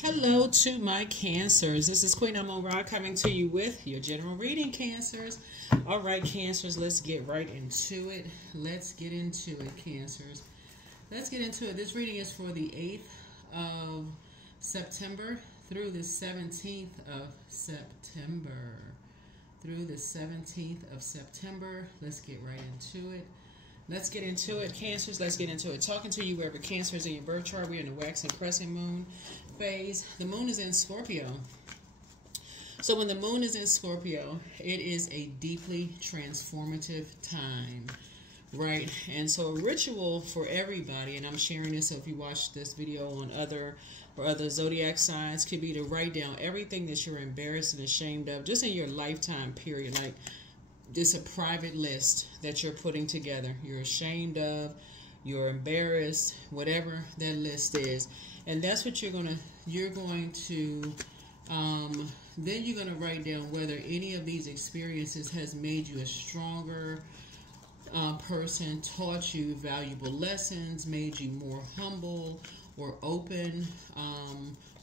Hello to my Cancers. This is Queen Amun Ra coming to you with your general reading, Cancers. All right, Cancers, let's get right into it. Let's get into it, Cancers. Let's get into it. This reading is for the 8th of September through the 17th of September. Through the 17th of September. Let's get right into it. Let's get into it, Cancers. Let's get into it. Talking to you wherever Cancer is in your birth chart. We're in the waxing crescent moon phase. The moon is in Scorpio. So when the moon is in Scorpio, it is a deeply transformative time, right? And so a ritual for everybody, and I'm sharing this so if you watch this video on other zodiac signs, could be to write down everything that you're embarrassed and ashamed of just in your lifetime period. Like, it's a private list that you're putting together. You're ashamed of, you're embarrassed, whatever that list is. And that's what you're going to then you're going to write down whether any of these experiences has made you a stronger person, taught you valuable lessons, made you more humble or open,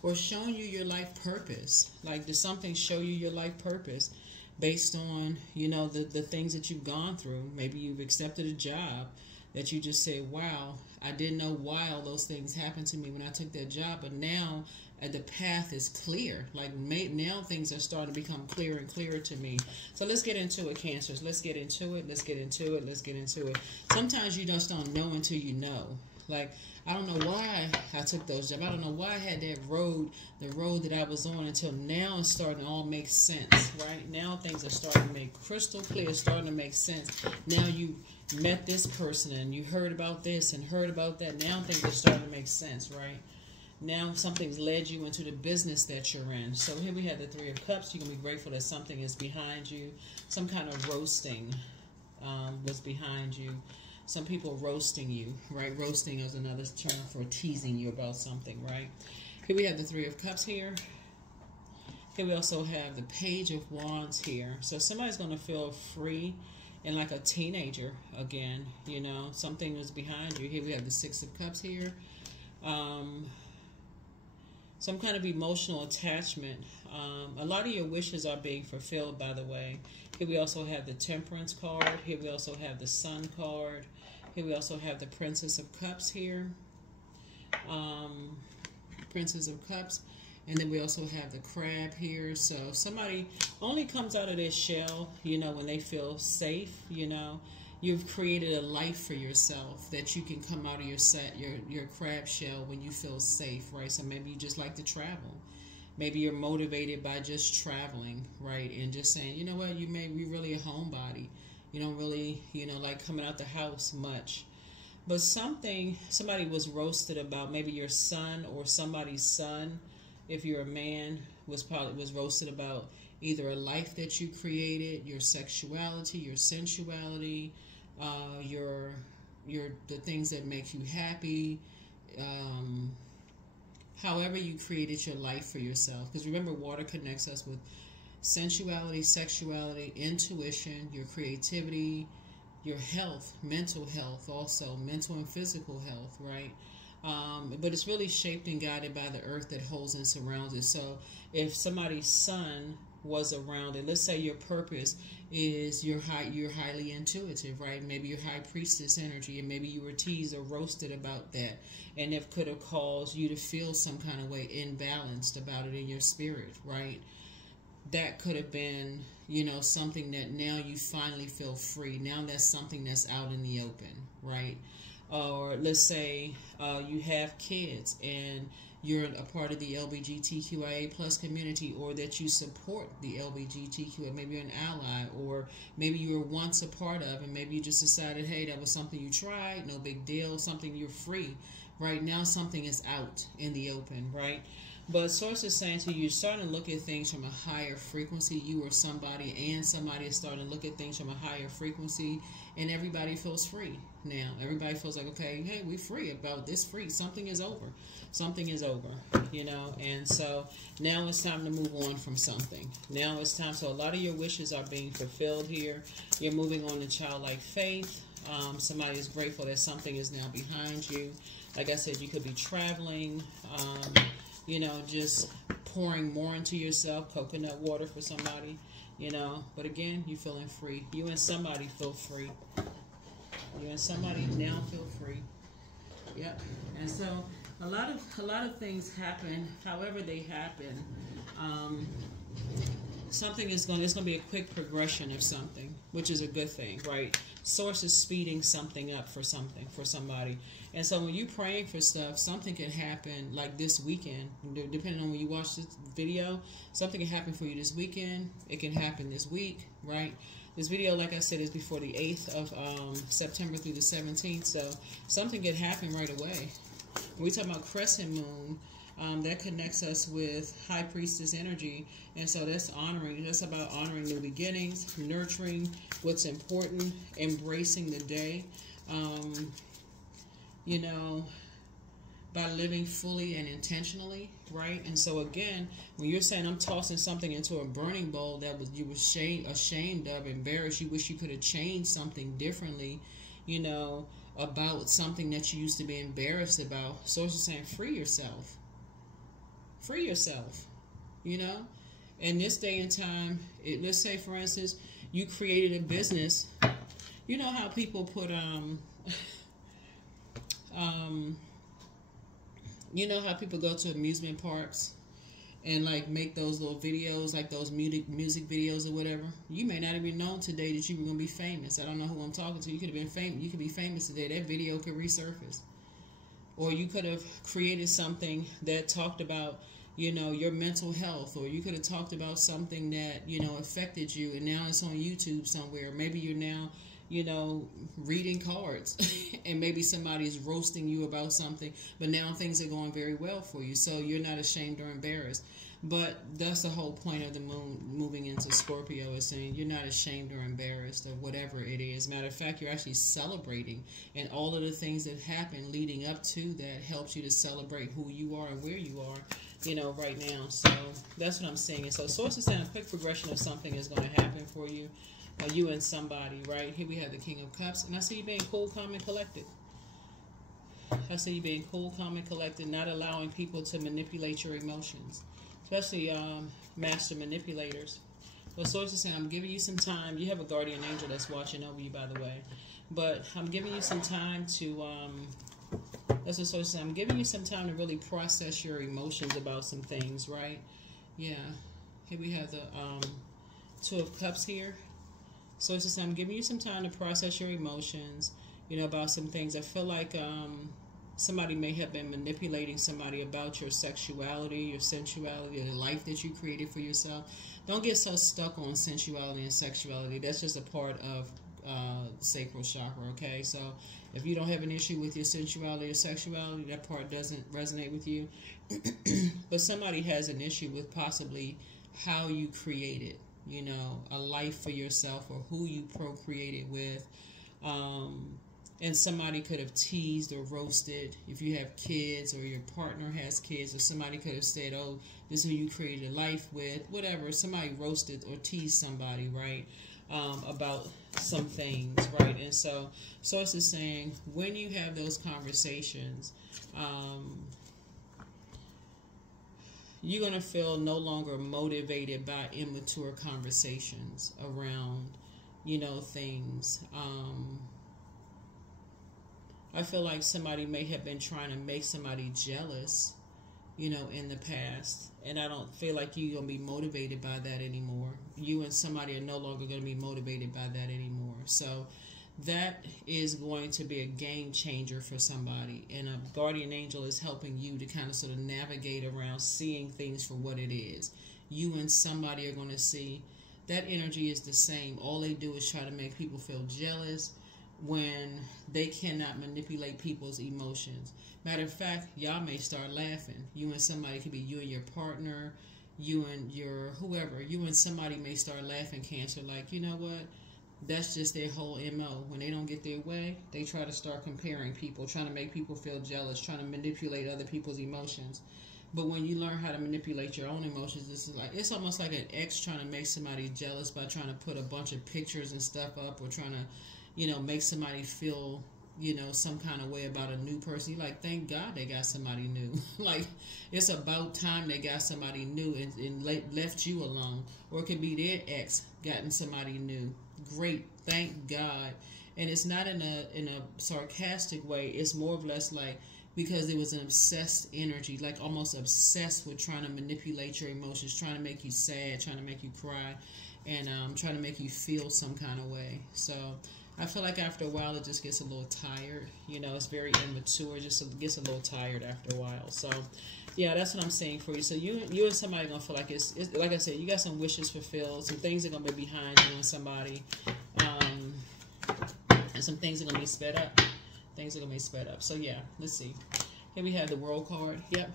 or shown you your life purpose. Like, does something show you your life purpose? Based on, you know, the things that you've gone through. Maybe you've accepted a job that you just say, wow, I didn't know why all those things happened to me when I took that job, but now the path is clear. Like, now things are starting to become clearer and clearer to me. So let's get into it, Cancers. Let's get into it. Let's get into it. Let's get into it. Sometimes you just don't know until you know. Like, I don't know why I took those jobs. I don't know why I had that road, the road that I was on, until now it's starting to all make sense, right? Now things are starting to make crystal clear, starting to make sense. Now you met this person and you heard about this and heard about that. Now things are starting to make sense, right? Now something's led you into the business that you're in. So here we have the Three of Cups. You're going to be grateful that something is behind you. Some kind of roasting was behind you. Some people roasting you, right? Roasting is another term for teasing you about something, right? Here we have the Three of Cups here. Here we also have the Page of Wands here. So somebody's going to feel free and like a teenager again, you know. Something was behind you. Here we have the Six of Cups here. Some kind of emotional attachment. A lot of your wishes are being fulfilled, by the way. Here we also have the Temperance card. Here we also have the Sun card. Here we also have the Princess of Cups here. Princess of Cups. And then we also have the Crab here. So somebody only comes out of their shell, you know, when they feel safe, you know. You've created a life for yourself that you can come out of your crab shell when you feel safe, right? So maybe you just like to travel. Maybe you're motivated by just traveling, right? And just saying, you know what, you may be really a homebody. You don't really, you know, like coming out the house much. But somebody was roasted about, maybe your son or somebody's son, if you're a man, was roasted about either a life that you created, your sexuality, your sensuality, the things that make you happy, however you created your life for yourself. Because remember, water connects us with sensuality, sexuality, intuition, your creativity, your health, mental health, also mental and physical health, right? But it's really shaped and guided by the earth that holds and surrounds it. So if somebody's son was around it, let's say your purpose is you're highly intuitive, right? Maybe you're high priestess energy, and maybe you were teased or roasted about that, and it could have caused you to feel some kind of way imbalanced about it in your spirit, right? That could have been, you know, something that now you finally feel free. Now that's something that's out in the open, right? Or let's say you have kids and you're a part of the LGBTQIA plus community, or that you support the LGBTQIA, maybe you're an ally, or maybe you were once a part of, and maybe you just decided, hey, that was something you tried, no big deal, something you're free. Right now something is out in the open, right? But source is saying to you, you're starting to look at things from a higher frequency. You or somebody, and somebody is starting to look at things from a higher frequency, and everybody feels free now. Everybody feels like, okay, hey, we're free about this. Free. Something is over. Something is over, you know. And so now it's time to move on from something. Now it's time. So a lot of your wishes are being fulfilled here. You're moving on to childlike faith. Somebody is grateful that something is now behind you. Like I said, you could be traveling. you know, just pouring more into yourself, coconut water for somebody, you know. But again, you're feeling free. You and somebody feel free. You and somebody now feel free. Yep. And so a lot of things happen. However they happen, something is going. It's going to be a quick progression of something, which is a good thing, right? Source is speeding something up for something for somebody. And so when you're praying for stuff, something can happen like this weekend. Depending on when you watch this video, something can happen for you this weekend. It can happen this week, right? This video, like I said, is before the 8th of September through the 17th. So something can happen right away. When we talk about crescent moon, that connects us with high priestess energy. And so that's about honoring new beginnings, nurturing what's important, embracing the day, you know, by living fully and intentionally, right? And so again, when you're saying I'm tossing something into a burning bowl that you were ashamed of, embarrassed, you wish you could have changed something differently, you know, about something that you used to be embarrassed about. So it's just saying, free yourself. Free yourself, you know? In this day and time, let's say, for instance, you created a business. You know how people put, you know how people go to amusement parks and like make those little videos, like those music videos or whatever. You may not even know today that you were going to be famous. I don't know who I'm talking to. You could have been famous. You could be famous today. That video could resurface. Or you could have created something that talked about, you know, your mental health. Or you could have talked about something that, you know, affected you. And now it's on YouTube somewhere. Maybe you're now, you know, reading cards. And maybe somebody is roasting you about something. But now things are going very well for you. So you're not ashamed or embarrassed. But that's the whole point of the moon moving into Scorpio, is saying you're not ashamed or embarrassed of whatever it is. Matter of fact, you're actually celebrating. And all of the things that happen leading up to that helps you to celebrate who you are and where you are, you know, right now. So that's what I'm saying. And so source is saying a quick progression of something is going to happen for you. You and somebody, right? Here we have the King of Cups. And I see you being cool, calm, and collected. I see you being cool, calm, and collected, not allowing people to manipulate your emotions. Especially master manipulators. Well, source is saying, I'm giving you some time. You have a guardian angel that's watching over you, by the way. But I'm giving you some time to, that's what source is saying. I'm giving you some time to really process your emotions about some things, right? Yeah. Here we have the Two of Cups here. Source is saying, I'm giving you some time to process your emotions, you know, about some things. I feel like somebody may have been manipulating somebody about your sexuality, your sensuality, the life that you created for yourself. Don't get so stuck on sensuality and sexuality. That's just a part of sacral chakra, okay? So if you don't have an issue with your sensuality or sexuality, that part doesn't resonate with you. But somebody has an issue with possibly how you created, you know, a life for yourself, or who you procreated with. And somebody could have teased or roasted, if you have kids or your partner has kids, or somebody could have said, oh, this is who you created a life with, whatever. Somebody roasted or teased somebody, right, about some things, right? And so source is saying, when you have those conversations, you're going to feel no longer motivated by immature conversations around, you know, things. I feel like somebody may have been trying to make somebody jealous, you know, in the past. And I don't feel like you're going to be motivated by that anymore. You and somebody are no longer going to be motivated by that anymore. So that is going to be a game changer for somebody. And a guardian angel is helping you to kind of sort of navigate around seeing things for what it is. You and somebody are going to see that energy is the same. All they do is try to make people feel jealous, when they cannot manipulate people's emotions. Matter of fact, y'all may start laughing. You and somebody, could be you and your partner, you and your whoever, you and somebody may start laughing, Cancer, like, you know what? That's just their whole MO. When they don't get their way, they try to start comparing people, trying to make people feel jealous, trying to manipulate other people's emotions. But when you learn how to manipulate your own emotions, this is like, it's almost like an ex trying to make somebody jealous by trying to put a bunch of pictures and stuff up, or trying to, you know, make somebody feel some kind of way about a new person. You're like, thank God they got somebody new. Like, it's about time they got somebody new and left you alone. Or it could be their ex gotten somebody new. Great, thank God. And it's not in a sarcastic way. It's more or less like, because it was an obsessed energy, like almost obsessed with trying to manipulate your emotions, trying to make you sad, trying to make you cry, and trying to make you feel some kind of way. So I feel like after a while it just gets a little tired. It's very immature. Just gets a little tired after a while. So yeah, that's what I'm saying for you. So you and somebody gonna feel like it's like I said, you got some wishes fulfilled. Some things are gonna be behind you and somebody, and some things are gonna be sped up. Things are going to be sped up. So yeah, let's see. Here we have the World card. Yep.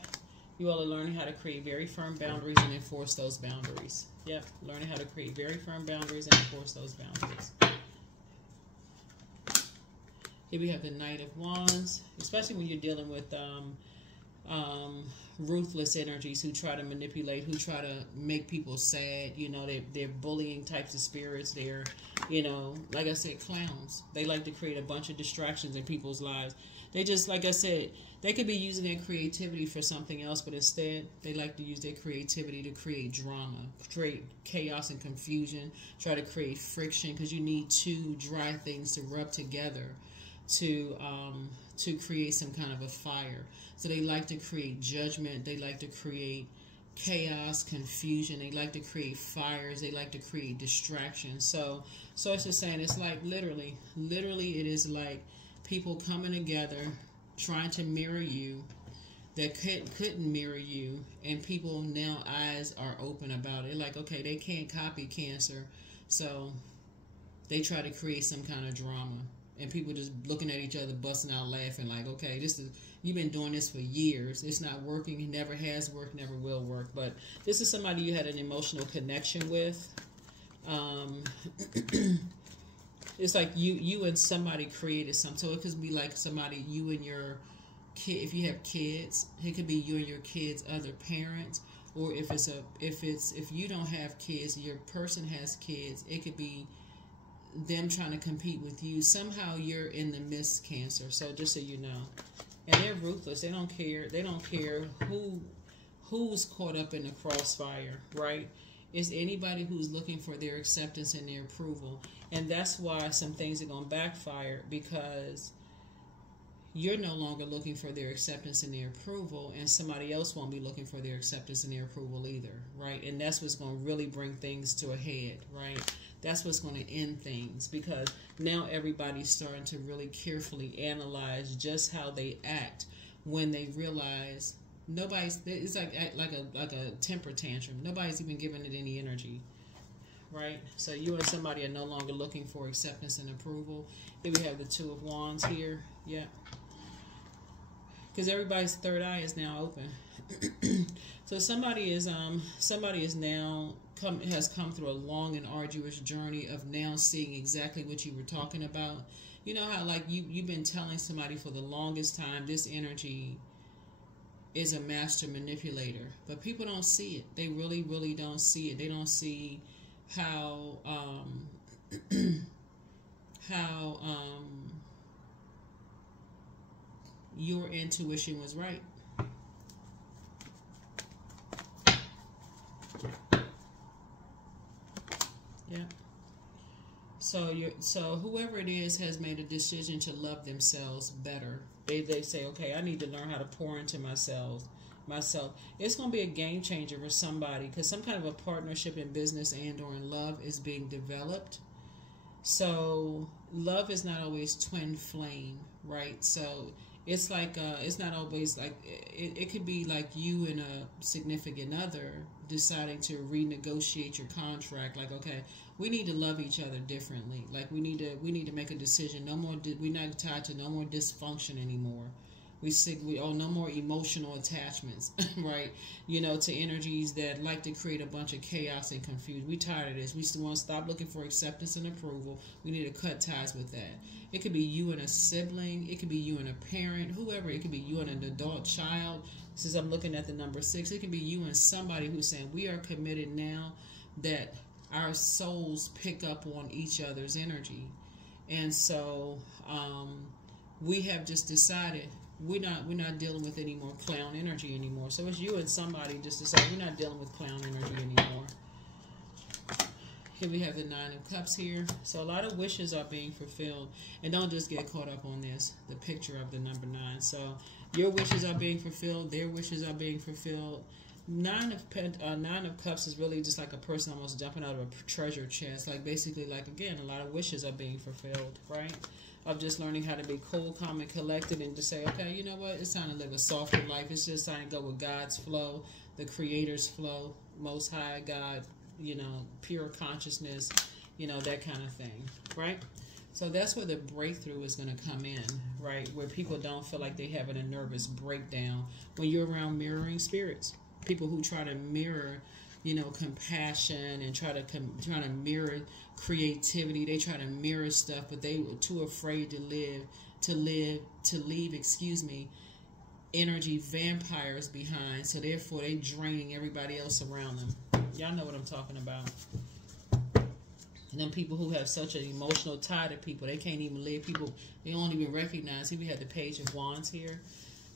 You all are learning how to create very firm boundaries and enforce those boundaries. Yep. Learning how to create very firm boundaries and enforce those boundaries. Here we have the Knight of Wands. Especially when you're dealing with ruthless energies who try to manipulate, who try to make people sad. They're bullying types of spirits. They're, like I said, clowns. They like to create a bunch of distractions in people's lives. They just, like I said, they could be using their creativity for something else, but instead they like to use their creativity to create drama, create chaos and confusion, try to create friction, because you need two dry things to rub together to create some kind of a fire. So they like to create judgment. They like to create chaos, confusion. They like to create fires. They like to create distractions. So it's just saying, it's like literally it is like people coming together trying to mirror you that couldn't mirror you, and people now eyes are open about it. Like, okay, they can't copy Cancer, so they try to create some kind of drama. And people just looking at each other, busting out laughing, like, okay, you've been doing this for years. It's not working. It never has worked, never will work. But this is somebody you had an emotional connection with. It's like you and somebody created something. So it could be like somebody, you and your kid. If you have kids, it could be you and your kids' other parents. Or if you don't have kids, your person has kids. It could be them trying to compete with you. Somehow you're in the midst, Cancer. So just so you know. And they're ruthless. They don't care. They don't care who's caught up in the crossfire, right? It's anybody who's looking for their acceptance and their approval. And that's why some things are going to backfire, because you're no longer looking for their acceptance and their approval, and somebody else won't be looking for their acceptance and their approval either, right? And that's what's going to really bring things to a head, right? That's what's going to end things, because now everybody's starting to really carefully analyze just how they act when they realize it's like a temper tantrum. Nobody's even giving it any energy, right? So you and somebody are no longer looking for acceptance and approval. Here we have the Two of Wands here. Yeah. Because everybody's third eye is now open. So somebody is now has come through a long and arduous journey of now seeing exactly what you were talking about. You know how, like, you've been telling somebody for the longest time, this energy is a master manipulator, but people don't see it. They really, really don't see it. They don't see how your intuition was right. Yeah. So whoever it is has made a decision to love themselves better. They say, okay, I need to learn how to pour into myself. It's going to be a game changer for somebody, because some kind of a partnership in business and or in love is being developed. So love is not always twin flame, right? So it's like it's not always like it could be like you and a significant other deciding to renegotiate your contract. Like, okay, we need to love each other differently. Like, we need to make a decision. No more. We're not tied to no more dysfunction anymore. No more emotional attachments, right? To energies that like to create a bunch of chaos and confusion. We tired of this. We still want to stop looking for acceptance and approval. We need to cut ties with that. It could be you and a sibling. It could be you and a parent, whoever. It could be you and an adult child. Since I'm looking at the number 6, it can be you and somebody who's saying, we are committed now that our souls pick up on each other's energy. And so, we have just decided we're not dealing with any more clown energy anymore. So it's you and somebody just decide we're not dealing with clown energy anymore. Here we have the Nine of Cups here. So a lot of wishes are being fulfilled. And don't just get caught up on this, the picture of the number 9. So your wishes are being fulfilled. Their wishes are being fulfilled. Nine of Cups is really just like a person almost jumping out of a treasure chest. Like basically, like again, a lot of wishes are being fulfilled, right? Of just learning how to be cool, calm, and collected, and just say, okay, you know what? It's time to live a softer life. It's just time to go with God's flow, the Creator's flow, Most High God, you know, pure consciousness, you know, that kind of thing, right? So that's where the breakthrough is going to come in, right? Where people don't feel like they're having a nervous breakdown when you're around mirroring spirits. People who try to mirror, you know, compassion and try to mirror creativity. They try to mirror stuff, but they were too afraid to leave, energy vampires behind. So therefore, they draining everybody else around them. Y'all know what I'm talking about. And then people who have such an emotional tie to people, they can't even live. People, they don't even recognize. Here we have the Page of Wands here.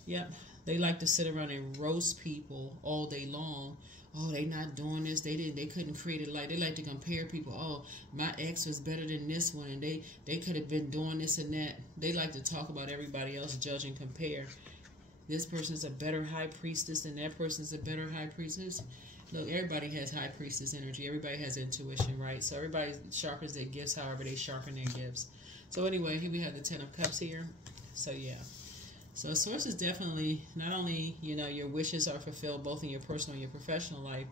Yep. They like to sit around and roast people all day long. Oh, they not doing this. They couldn't create a life. They like to compare people. Oh, my ex was better than this one, and they could have been doing this and that. They like to talk about everybody else, judge and compare. This person's a better high priestess than that person's a better high priestess. Look, everybody has high priestess energy. Everybody has intuition, right? So everybody sharpens their gifts however they sharpen their gifts. So anyway, here we have the Ten of Cups here. So yeah. So Source is definitely, not only, you know, your wishes are fulfilled both in your personal and your professional life,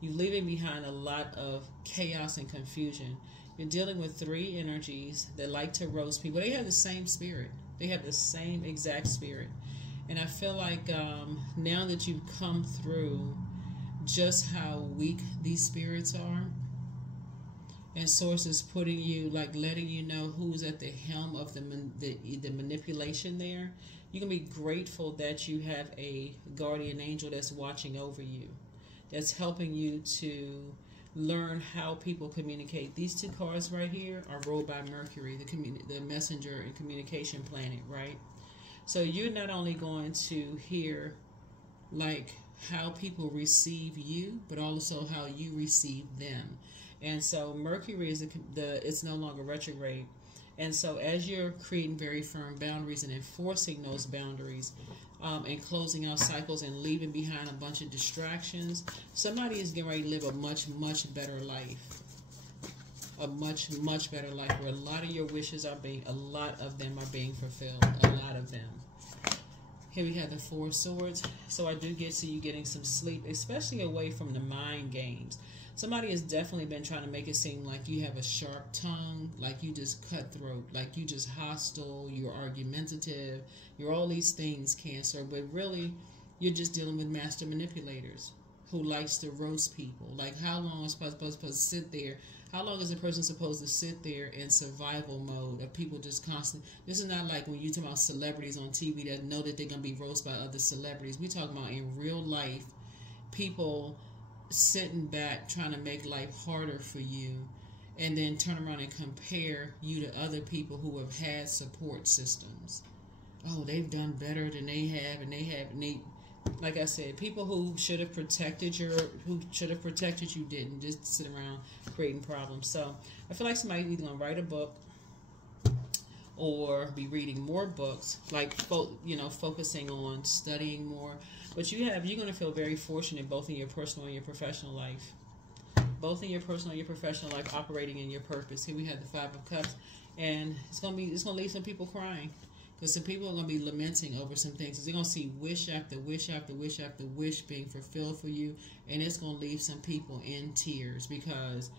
you're leaving behind a lot of chaos and confusion. You're dealing with 3 energies that like to roast people. They have the same spirit. They have the same exact spirit. And I feel like now that you've come through just how weak these spirits are, and Source is putting you, like letting you know who's at the helm of the manipulation there, you can be grateful that you have a guardian angel that's watching over you, that's helping you to learn how people communicate. These 2 cards right here are ruled by Mercury, the messenger and communication planet, right? So you're not only going to hear like how people receive you, but also how you receive them. And so Mercury is it's no longer retrograde. And so as you're creating very firm boundaries and enforcing those boundaries and closing out cycles and leaving behind a bunch of distractions, somebody is getting ready to live a much, much better life. A much, much better life where a lot of your wishes are a lot of them are being fulfilled. A lot of them. Here we have the 4 of Swords. So I do get to you getting some sleep, especially away from the mind games. Somebody has definitely been trying to make it seem like you have a sharp tongue, like you just cutthroat, like you just hostile, you're argumentative, you're all these things, Cancer. But really, you're just dealing with master manipulators who likes to roast people. Like, how long is supposed to sit there? How long is a person supposed to sit there in survival mode of people just constantly? This is not like when you talk about celebrities on TV that know that they're going to be roasted by other celebrities. We talking about in real life, people sitting back trying to make life harder for you, and then turn around and compare you to other people who have had support systems. Oh, they've done better than they have, and they like I said, people who should have protected you didn't. Just sit around creating problems. So I feel like somebody's either gonna write a book or be reading more books, like focusing on studying more. But you're going to feel very fortunate both in your personal and your professional life. Both in your personal and your professional life, operating in your purpose. Here we have the 5 of Cups, and it's gonna leave some people crying. Because some people are going to be lamenting over some things. They're going to see wish after wish after wish after wish being fulfilled for you. And it's going to leave some people in tears. Because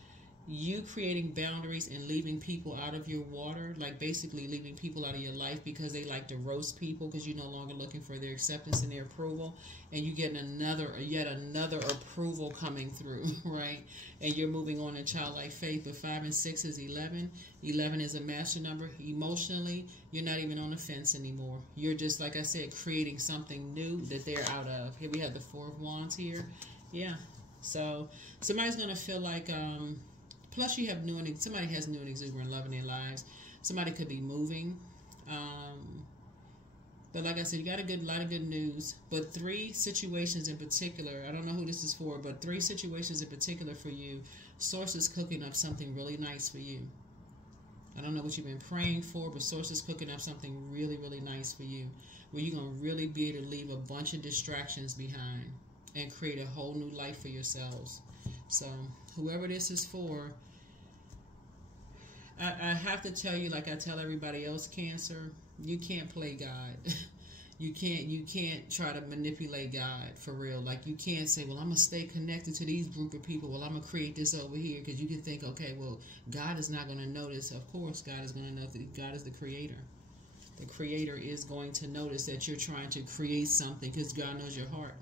you creating boundaries and leaving people out of your water, like basically leaving people out of your life because they like to roast people because you're no longer looking for their acceptance and their approval. And you get yet another approval coming through, right? And you're moving on in childlike faith. But 5 and 6 is 11. 11 is a master number. Emotionally, you're not even on the fence anymore. You're just, like I said, creating something new that they're out of. Here we have the 4 of Wands here. Yeah. So somebody's going to feel like, plus you have somebody has new and exuberant love in their lives. Somebody could be moving. But like I said, you got a lot of good news. But 3 situations in particular, I don't know who this is for, but 3 situations in particular for you. Source is cooking up something really nice for you. I don't know what you've been praying for, but Source is cooking up something really, really nice for you, where you're going to really be able to leave a bunch of distractions behind and create a whole new life for yourselves. So whoever this is for, I have to tell you, like I tell everybody else, Cancer, you can't play God. You can't try to manipulate God for real. Like, you can't say, well, I'm going to stay connected to these group of people. Well, I'm going to create this over here, because you can think, okay, well, God is not going to notice. Of course, God is going to know that God is the creator. The creator is going to notice that you're trying to create something, because God knows your heart.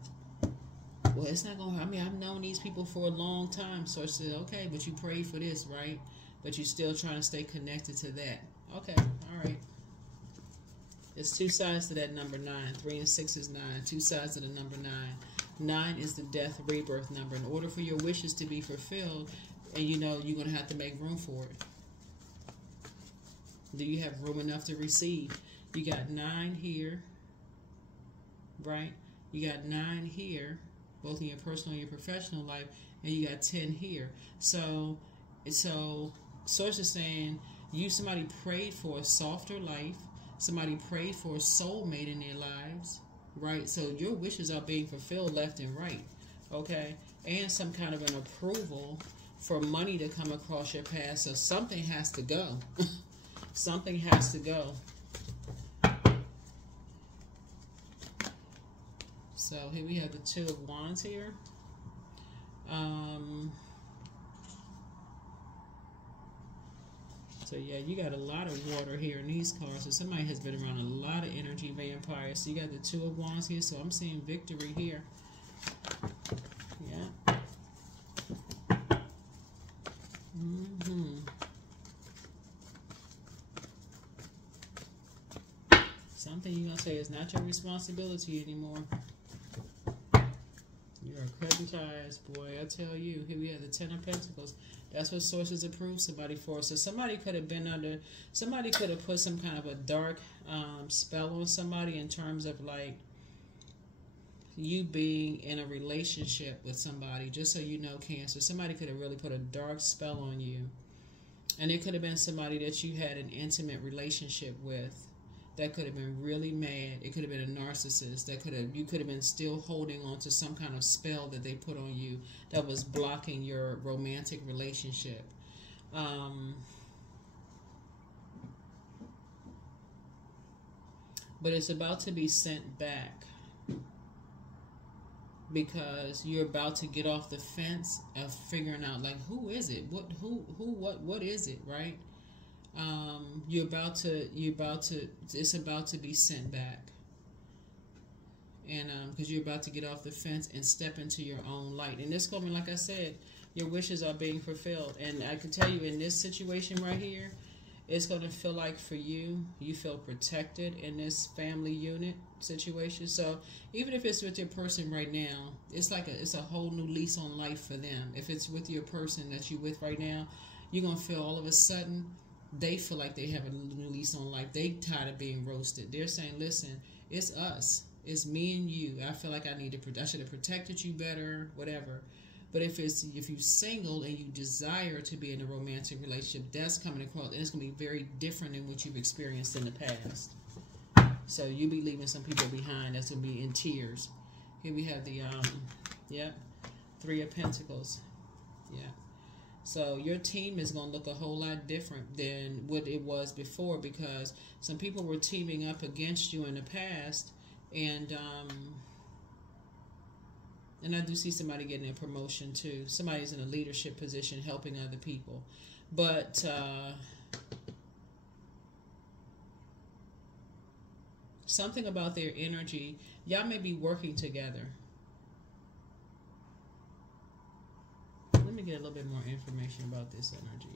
Well, it's not going to, I mean, I've known these people for a long time. So I said, okay, but you prayed for this, right? But you're still trying to stay connected to that. Okay, all right. There's 2 sides to that number 9. 3 and 6 is 9. 2 sides to the number 9. 9 is the death rebirth number. In order for your wishes to be fulfilled, and you know you're going to have to make room for it. Do you have room enough to receive? You got 9 here, right? You got 9 here, both in your personal and your professional life, and you got 10 here. So Source is saying somebody prayed for a softer life. Somebody prayed for a soulmate in their lives, right? So your wishes are being fulfilled left and right, okay? And some kind of an approval for money to come across your path. So something has to go. Something has to go. So here we have the 2 of Wands here. So yeah, you got a lot of water here in these cards. So somebody has been around a lot of energy vampires. So you got the 2 of Wands here. So I'm seeing victory here. Yeah. Something you're going to say is not your responsibility anymore. You're accreditized, boy, I tell you. Here we have the 10 of Pentacles. That's what Sources approved somebody for. So somebody could have been under, somebody could have put some kind of a dark spell on somebody in terms of like you being in a relationship with somebody. Just so you know, Cancer, somebody could have really put a dark spell on you. And it could have been somebody that you had an intimate relationship with that could have been really mad. It could have been a narcissist. You could have been still holding on to some kind of spell that they put on you that was blocking your romantic relationship. But it's about to be sent back because you're about to get off the fence of figuring out, like, who is it? What is it, right? It's about to be sent back. And because you're about to get off the fence and step into your own light. And this moment, like I said, your wishes are being fulfilled. And I can tell you in this situation right here, it's going to feel like for you, you feel protected in this family unit situation. So even if it's with your person right now, it's like it's a whole new lease on life for them. If it's with your person that you're with right now, you're going to feel all of a sudden, they feel like they have a new lease on life. They tired of being roasted. They're saying, listen, it's us. It's me and you. I feel like I should have protected you better, whatever. But if you're single and you desire to be in a romantic relationship, that's coming across, and it's going to be very different than what you've experienced in the past. So you'll be leaving some people behind that's going to be in tears. Here we have the, 3 of Pentacles. Yeah. So your team is going to look a whole lot different than what it was before, because some people were teaming up against you in the past, and I do see somebody getting a promotion too. Somebody's in a leadership position helping other people. But something about their energy, y'all may be working together. Let me get a little bit more information about this energy.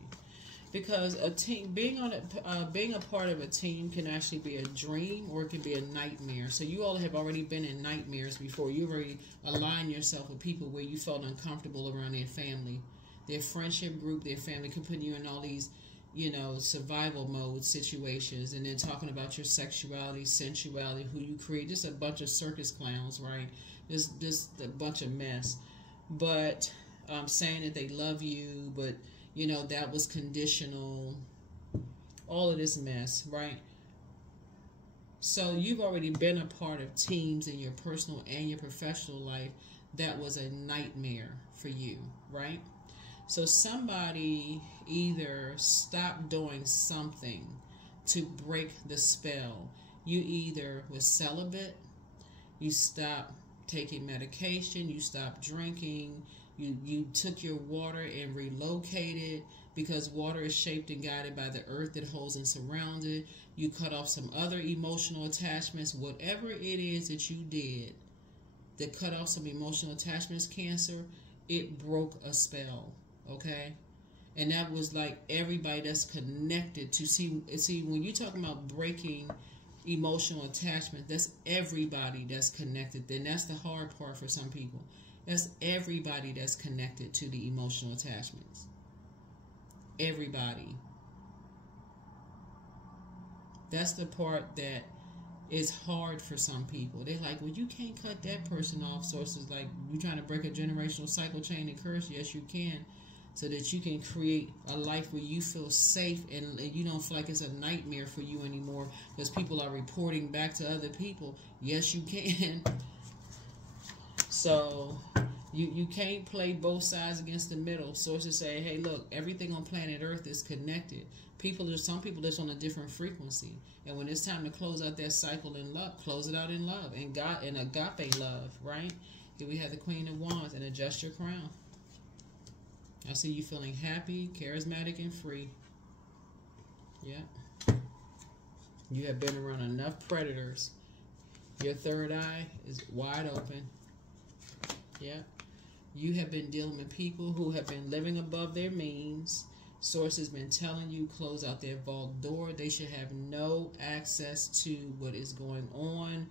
Because a team, being a part of a team can actually be a dream, or it can be a nightmare. So you all have already been in nightmares before. You already aligned yourself with people where you felt uncomfortable around their family, their friendship group, their family could put you in all these you know, survival mode situations, and then talking about your sexuality, sensuality, who you create, just a bunch of circus clowns, right? Just a bunch of mess. But saying that they love you, but you know that was conditional. All of this mess, right? So you've already been a part of teams in your personal and your professional life that was a nightmare for you, right? So somebody either stopped doing something to break the spell. You either was celibate, you stopped taking medication, you stopped drinking, you took your water and relocated, because water is shaped and guided by the earth that holds and surrounds it. You cut off some other emotional attachments. Whatever it is that you did that cut off some emotional attachments, Cancer, it broke a spell, okay? And that was like everybody that's connected to see when you talking about breaking emotional attachment, that's everybody that's connected. Then that's the hard part for some people. That's everybody that's connected to the emotional attachments. Everybody. That's the part that is hard for some people. They're like, well, you can't cut that person off. Sources like, you trying to break a generational cycle, chain, and curse? Yes, you can. So that you can create a life where you feel safe and you don't feel like it's a nightmare for you anymore because people are reporting back to other people. Yes, you can. So you can't play both sides against the middle. Sources say, hey, look, everything on planet Earth is connected. Some people that's on a different frequency. And when it's time to close out that cycle in love, close it out in love and God in agape love, right? Here we have the Queen of Wands, and adjust your crown. I see you feeling happy, charismatic, and free. Yeah. You have been around enough predators. Your third eye is wide open. Yeah. You have been dealing with people who have been living above their means. Source has been telling you, close out their vault door. They should have no access to what is going on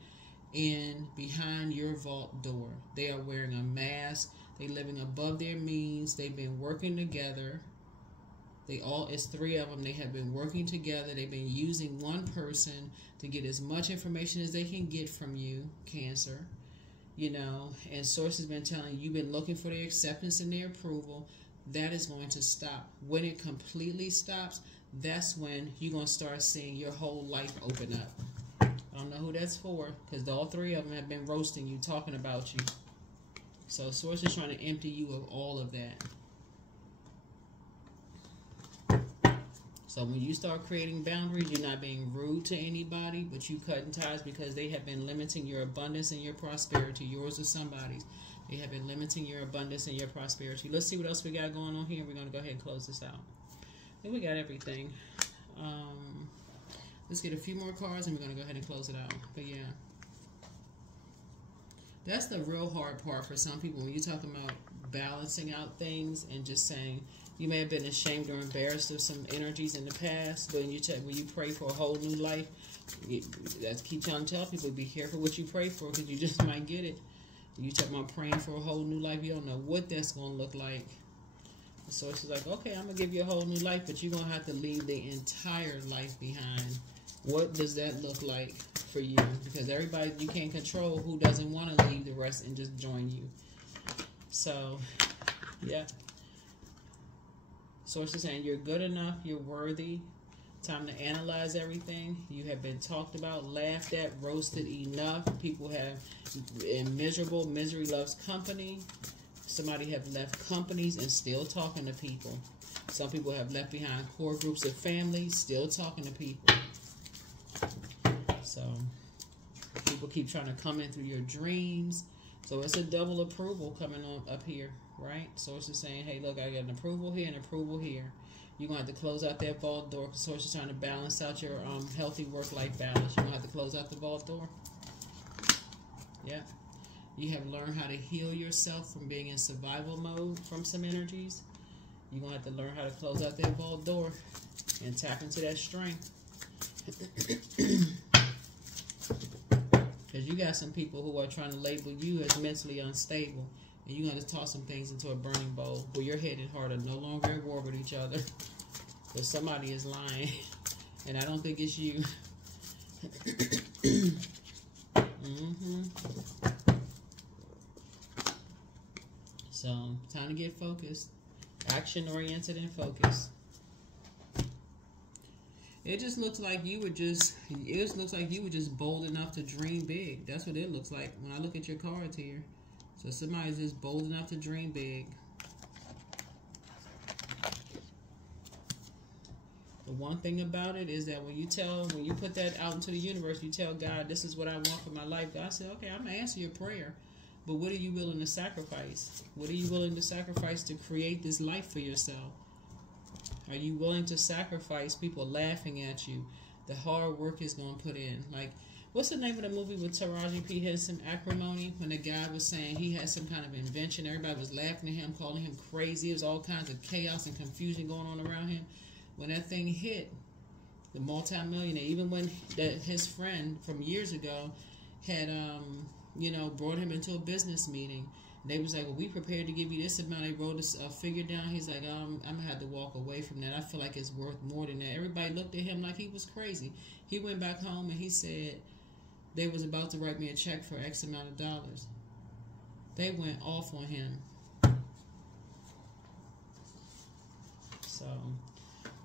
in behind your vault door. They are wearing a mask. They living above their means. They've been working together. It's three of them. They have been working together. They've been using one person to get as much information as they can get from you, Cancer. You know, and Source has been telling you, you've been looking for their acceptance and their approval. That is going to stop. When it completely stops, that's when you're going to start seeing your whole life open up. I don't know who that's for, because all three of them have been roasting you, talking about you. So Source is trying to empty you of all of that. So when you start creating boundaries, you're not being rude to anybody, but you cutting ties because they have been limiting your abundance and your prosperity, yours or somebody's. They have been limiting your abundance and your prosperity. Let's see what else we got going on here. We're going to go ahead and close this out. I think we got everything. Let's get a few more cards and we're going to go ahead and close it out. But yeah. That's the real hard part for some people when you're talking about balancing out things and just saying you may have been ashamed or embarrassed of some energies in the past, but when you pray for a whole new life, that's keep trying to tell people, be careful what you pray for because you just might get it. You talking about praying for a whole new life, you don't know what that's going to look like. The Source is like, okay, I'm going to give you a whole new life, but you're going to have to leave the entire life behind. What does that look like for you? Because everybody, you can't control who doesn't want to leave the rest and just join you. So, yeah. Source is saying you're good enough, you're worthy. Time to analyze everything. You have been talked about, laughed at, roasted enough. People have been miserable. Misery loves company. Somebody have left companies and still talking to people. Some people have left behind core groups of family, still talking to people. So people keep trying to come in through your dreams. So it's a double approval coming on up here, right? Source is saying, hey, look, I got an approval here and approval here. You're going to have to close out that vault door because Source is trying to balance out your healthy work-life balance. You're going to have to close out the vault door. Yeah. You have learned how to heal yourself from being in survival mode from some energies. You're going to have to learn how to close out that vault door and tap into that strength. Because you got some people who are trying to label you as mentally unstable. And you're going to toss some things into a burning bowl where your head and heart are no longer at war with each other. But somebody is lying. And I don't think it's you. So, time to get focused. Action-oriented and focused. It just looks like you were just bold enough to dream big. That's what it looks like when I look at your cards here. So somebody's just bold enough to dream big. The one thing about it is that when you put that out into the universe, you tell God, this is what I want for my life. God said, okay, I'm going to answer your prayer. But what are you willing to sacrifice? What are you willing to sacrifice to create this life for yourself? Are you willing to sacrifice people laughing at you? The hard work is going to put in. Like, what's the name of the movie with Taraji P. Henson, Acrimony? When the guy was saying he had some kind of invention. Everybody was laughing at him, calling him crazy. There was all kinds of chaos and confusion going on around him. When that thing hit, the multimillionaire, even when his friend from years ago had, brought him into a business meeting, they was like, well, we prepared to give you this amount. They wrote a figure down. He's like, I'm going to have to walk away from that. I feel like it's worth more than that. Everybody looked at him like he was crazy. He went back home and he said they was about to write me a check for X amount of dollars. They went off on him. So,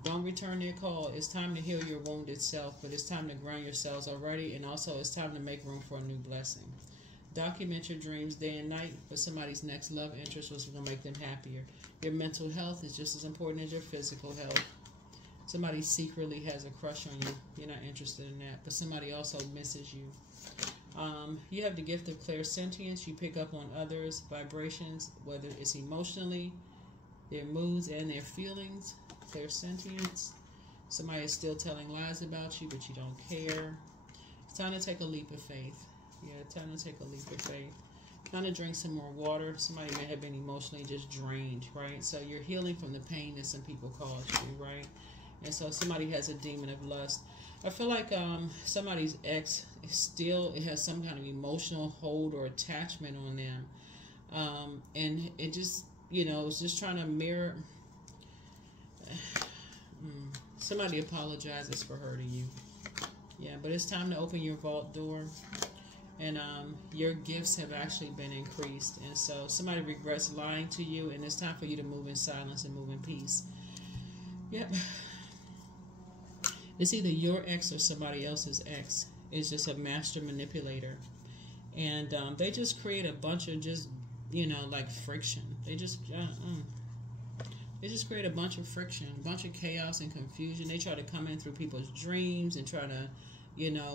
don't return their call. It's time to heal your wounded self, but it's time to ground yourselves already, and also it's time to make room for a new blessing. Document your dreams day and night, but somebody's next love interest was going to make them happier. Your mental health is just as important as your physical health. Somebody secretly has a crush on you. You're not interested in that, but somebody also misses you. You have the gift of clairsentience. You pick up on others' vibrations, whether it's emotionally, their moods, and their feelings. Clairsentience. Somebody is still telling lies about you, but you don't care. It's time to take a leap of faith. Yeah, time to take a leap of faith. Time to drink some more water. Somebody may have been emotionally just drained, right? So you're healing from the pain that some people caused you, right? And so somebody has a demon of lust. I feel like somebody's ex it has some kind of emotional hold or attachment on them. And it just, it's just trying to mirror. Somebody apologizes for hurting you. Yeah, but it's time to open your vault door. And your gifts have actually been increased. And so somebody regrets lying to you, and it's time for you to move in silence and move in peace. Yep. It's either your ex or somebody else's ex. It's just a master manipulator. And they just create a bunch of just, like friction. They just create a bunch of friction, a bunch of chaos and confusion. They try to come in through people's dreams and try to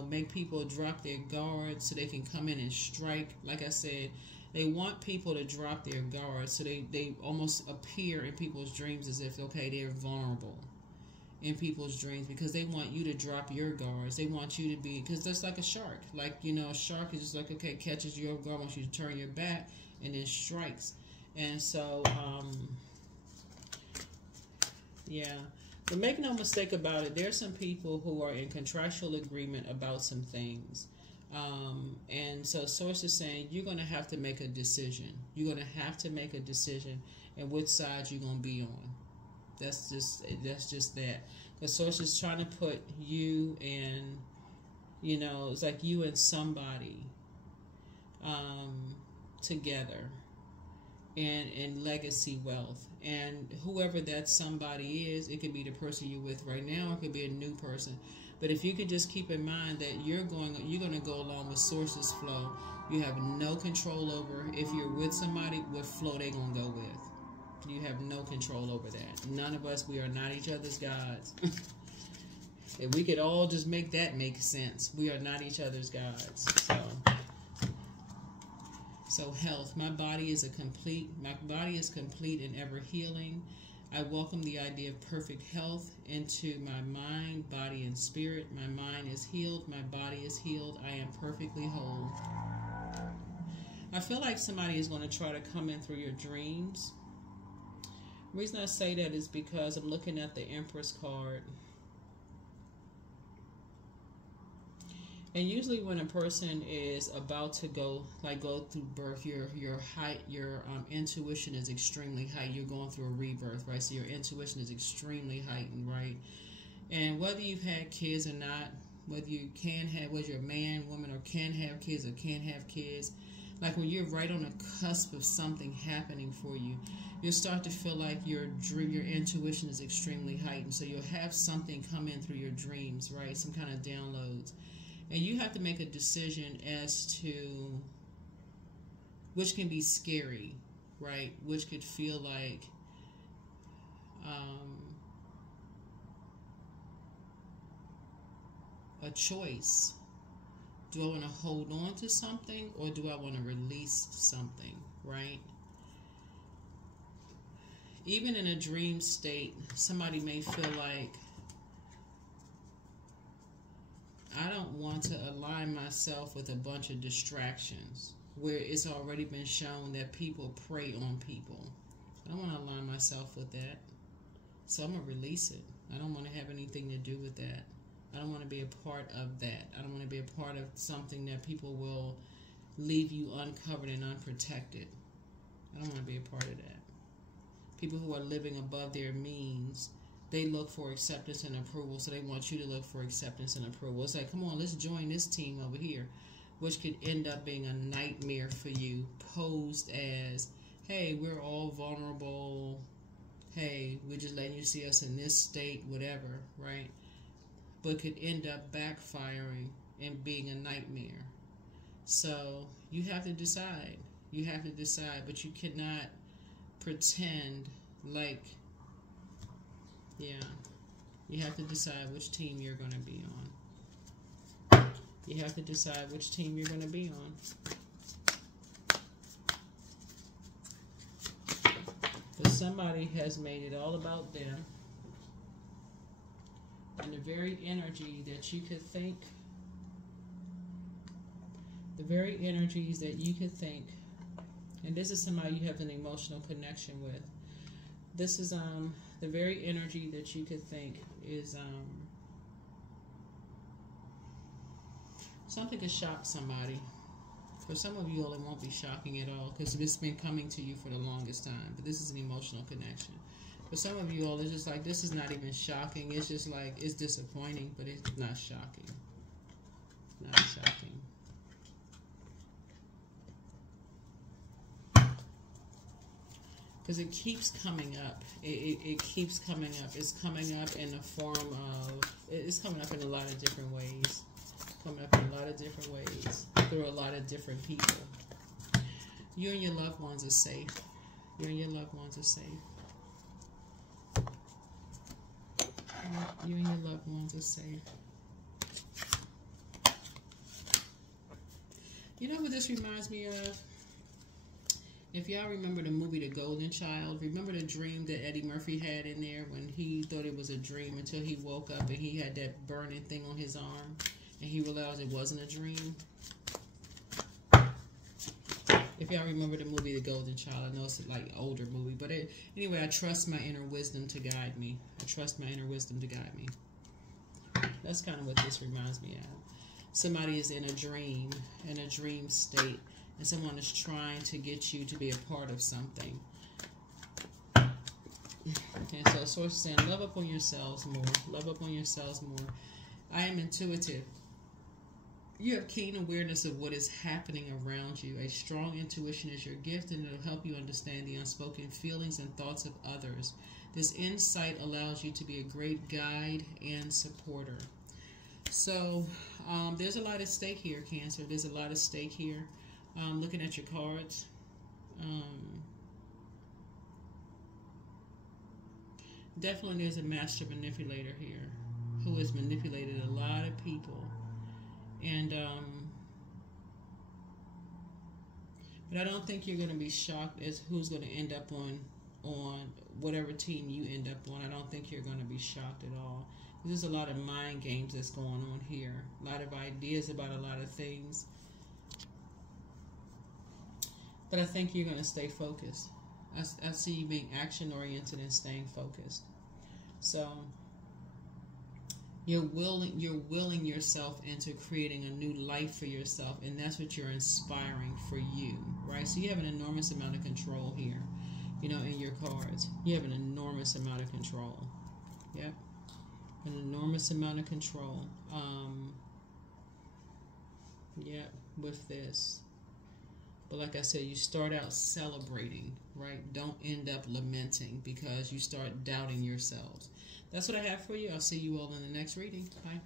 make people drop their guards so they can come in and strike. Like I said, they want people to drop their guards so they almost appear in people's dreams as if, okay, they're vulnerable in people's dreams because they want you to drop your guards. They want you to be, because that's like a shark. Like, a shark is just like, okay, catches you off guard, wants you to turn your back and then strikes. And so, yeah. But make no mistake about it, there's some people who are in contractual agreement about some things. And so Source is saying you're going to have to make a decision. You're going to have to make a decision and which side you're going to be on. That's just that. Because Source is trying to put you and, it's like you and somebody together. And legacy wealth, and whoever that somebody is, it could be the person you're with right now, or it could be a new person. But if you could just keep in mind that you're going to go along with Source's flow. You have no control over if you're with somebody, what flow they gonna go with. You have no control over that. None of us, we are not each other's gods. If we could all just make that make sense, we are not each other's gods. So health, my body is complete and ever healing. I welcome the idea of perfect health into my mind, body, and spirit. My mind is healed. My body is healed. I am perfectly whole. I feel like somebody is going to try to come in through your dreams. The reason I say that is because I'm looking at the Empress card. And usually when a person is about to go through birth, your intuition is extremely high. You're going through a rebirth, right? So your intuition is extremely heightened, right? And whether you've had kids or not, whether you're a man, woman, or can have kids or can't have kids, like when you're right on the cusp of something happening for you, you'll start to feel like your intuition is extremely heightened. So you'll have something come in through your dreams, right? Some kind of downloads. And you have to make a decision as to which can be scary, right? Which could feel like a choice. Do I want to hold on to something, or do I want to release something, right? Even in a dream state, somebody may feel like, I don't want to align myself with a bunch of distractions where it's already been shown that people prey on people. I don't want to align myself with that. So I'm going to release it. I don't want to have anything to do with that. I don't want to be a part of that. I don't want to be a part of something that people will leave you uncovered and unprotected. I don't want to be a part of that. People who are living above their means, they look for acceptance and approval, so they want you to look for acceptance and approval. It's like, come on, let's join this team over here, which could end up being a nightmare for you, posed as, hey, we're all vulnerable, hey, we're just letting you see us in this state, whatever, right? But could end up backfiring and being a nightmare. So you have to decide. You have to decide, but you cannot pretend like, yeah, you have to decide which team you're going to be on. You have to decide which team you're going to be on. Because somebody has made it all about them. And the very energy that you could think, the very energies that you could think, and this is somebody you have an emotional connection with. This is the very energy that you could think is something could shock somebody. For some of you all, it won't be shocking at all because it's been coming to you for the longest time. But this is an emotional connection. For some of you all, it's just like, this is not even shocking. It's just like, it's disappointing, but it's not shocking. Not shocking. Because it keeps coming up. It keeps coming up. It's coming up in the form of, it's coming up in a lot of different ways. Coming up in a lot of different ways. Through a lot of different people. You and your loved ones are safe. You and your loved ones are safe. You and your loved ones are safe. You know what this reminds me of? If y'all remember the movie The Golden Child, remember the dream that Eddie Murphy had in there when he thought it was a dream until he woke up and he had that burning thing on his arm and he realized it wasn't a dream? If y'all remember the movie The Golden Child, I know it's like an older movie, but anyway, I trust my inner wisdom to guide me. I trust my inner wisdom to guide me. That's kind of what this reminds me of. Somebody is in a dream state, and someone is trying to get you to be a part of something. And so Source is saying, love up on yourselves more. Love up on yourselves more. I am intuitive. You have keen awareness of what is happening around you. A strong intuition is your gift, and it will help you understand the unspoken feelings and thoughts of others. This insight allows you to be a great guide and supporter. So there's a lot at stake here, Cancer. There's a lot at stake here. Looking at your cards. Definitely there's a master manipulator here who has manipulated a lot of people. And but I don't think you're going to be shocked as who's going to end up on whatever team you end up on. I don't think you're going to be shocked at all. There's a lot of mind games that's going on here. A lot of ideas about a lot of things. But I think you're going to stay focused. I see you being action-oriented and staying focused. So You're willing yourself into creating a new life for yourself, and that's what you're inspiring for you, right? So you have an enormous amount of control here, in your cards. You have an enormous amount of control. Yep. An enormous amount of control. Yeah, with this. But like I said, you start out celebrating, right? Don't end up lamenting because you start doubting yourselves. That's what I have for you. I'll see you all in the next reading. Bye.